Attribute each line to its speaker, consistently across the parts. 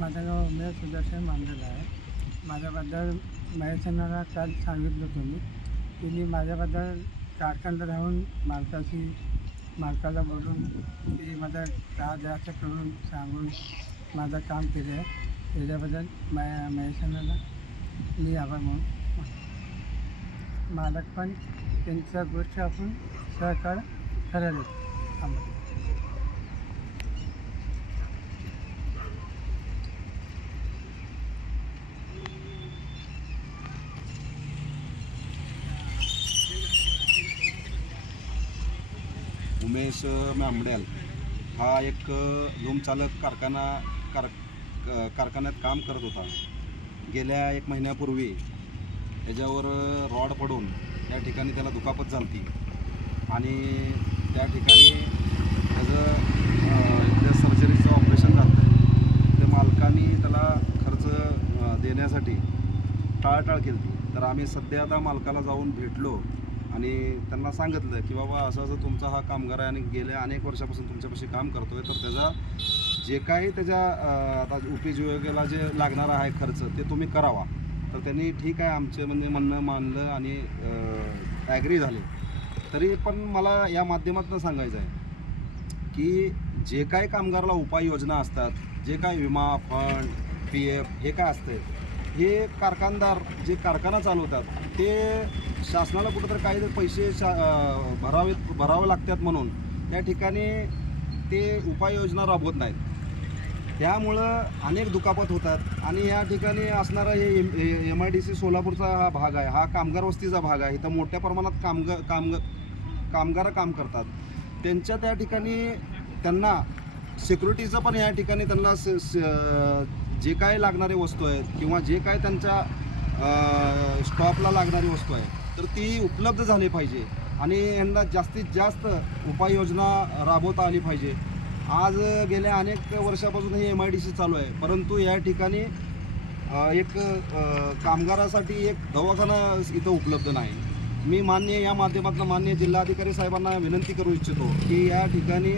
Speaker 1: माझं नाव उमेश सुदर्शन मांजल आहे. माझ्याबद्दल महेशनाला काल सांगितलं तुम्ही. तिने माझ्याबद्दल कारखान्यात राहून मालकाशी मालकाला बोलून ती माझा का द्यायचं करून सांगून माझं काम केलं आहे. त्याच्याबद्दल मा महेशनाला मी आभार म्हणून मालक पण त्यांच्या गोष्ट आपण सहकार करायला आम्हाला
Speaker 2: उमेश मांबड्याल हा एक लोमचालक कारखाना कार कारखान्यात काम करत होता. गेल्या एक महिन्यापूर्वी त्याच्यावर रॉड पडून त्या ठिकाणी त्याला दुखापत झाली आणि त्या ठिकाणी त्याचं त्या सर्जरीचं ऑपरेशन झालं ते मालकाने त्याला खर्च देण्यासाठी टाळाटाळ केली तर आम्ही सध्या आता मालकाला जाऊन भेटलो. आणि त्यांना सांगितलं की बाबा असं असं तुमचा हा कामगार आहे आणि गेल्या अनेक वर्षापासून तुमच्यापाशी काम करतो आहे तर त्याचा जे काही त्याच्या आता उपजीविकेला जे लागणार आहे खर्च ते तुम्ही करावा. तर त्यांनी ठीक आहे आमचे म्हणजे म्हणणं मानलं आणि ॲग्री झाले. तरी पण मला या माध्यमातून सांगायचं आहे की जे काय कामगाराला उपाययोजना असतात जे काय विमा फंड पी एफ हे काय असतं हे कारखानदार जे कारखाना चालवतात ते शासनाला कुठंतरी काही पैसे शा भरावे भरावे लागतात म्हणून त्या ठिकाणी ते उपाययोजना राबवत नाहीत. त्यामुळं अनेक दुखापत होतात आणि या ठिकाणी असणारा हे एम आय डी सी सोलापूरचा हा भाग आहे हा कामगार वस्तीचा भाग आहे. इथं मोठ्या प्रमाणात कामगार कामग कामगार काम करतात. त्यांच्या त्या ठिकाणी त्यांना सिक्युरिटीचं पण या ठिकाणी त्यांना स- स- जे काय लागणारे वस्तू आहेत किंवा जे काय त्यांच्या स्टॉपला लागणारी वस्तू आहे तर ती उपलब्ध झाली पाहिजे आणि यांना जास्तीत जास्त उपाययोजना राबवता आली पाहिजे. आज गेल्या अनेक वर्षापासून ही एम आय डी सी चालू आहे. परंतु या ठिकाणी एक कामगारासाठी एक दवाखाना इथं उपलब्ध नाही. मी मान्य या माध्यमातून मान्य जिल्हाधिकारी साहेबांना विनंती करू इच्छितो की या ठिकाणी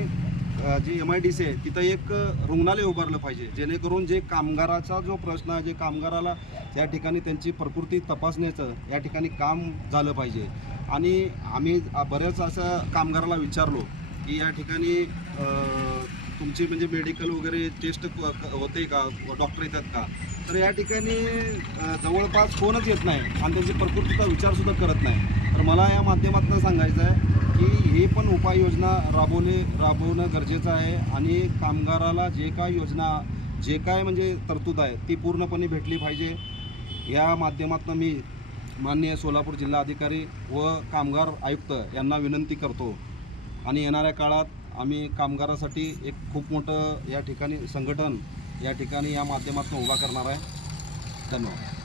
Speaker 2: जी एम आय डी सी आहे तिथं एक रुग्णालय उभारलं पाहिजे जेणेकरून जे कामगाराचा जो प्रश्न आहे जे कामगाराला या ठिकाणी त्यांची प्रकृती तपासण्याचं या ठिकाणी काम झालं पाहिजे. आणि आम्ही बऱ्याच असं कामगाराला विचारलो की या ठिकाणी तुमची म्हणजे मेडिकल वगैरे टेस्ट होते का? डॉक्टर येतात का? तर या ठिकाणी जवळपास कोणच येत नाही आणि त्यांची प्रकृतीचा विचारसुद्धा करत नाही. तर मला या माध्यमातून सांगायचं आहे की हे पण उपाययोजना राबवणे राबवणं गरजेचं आहे आणि कामगाराला जे काय योजना जे काय म्हणजे तरतूद आहे ती पूर्णपणे भेटली पाहिजे. या माध्यमातून मी माननीय सोलापूर जिल्हाधिकारी व कामगार आयुक्त यांना विनंती करतो आणि येणाऱ्या काळात आम्ही कामगारासाठी एक खूप मोठं या ठिकाणी संघटन या ठिकाणी या माध्यमातून उभा करणार आहे. धन्यवाद.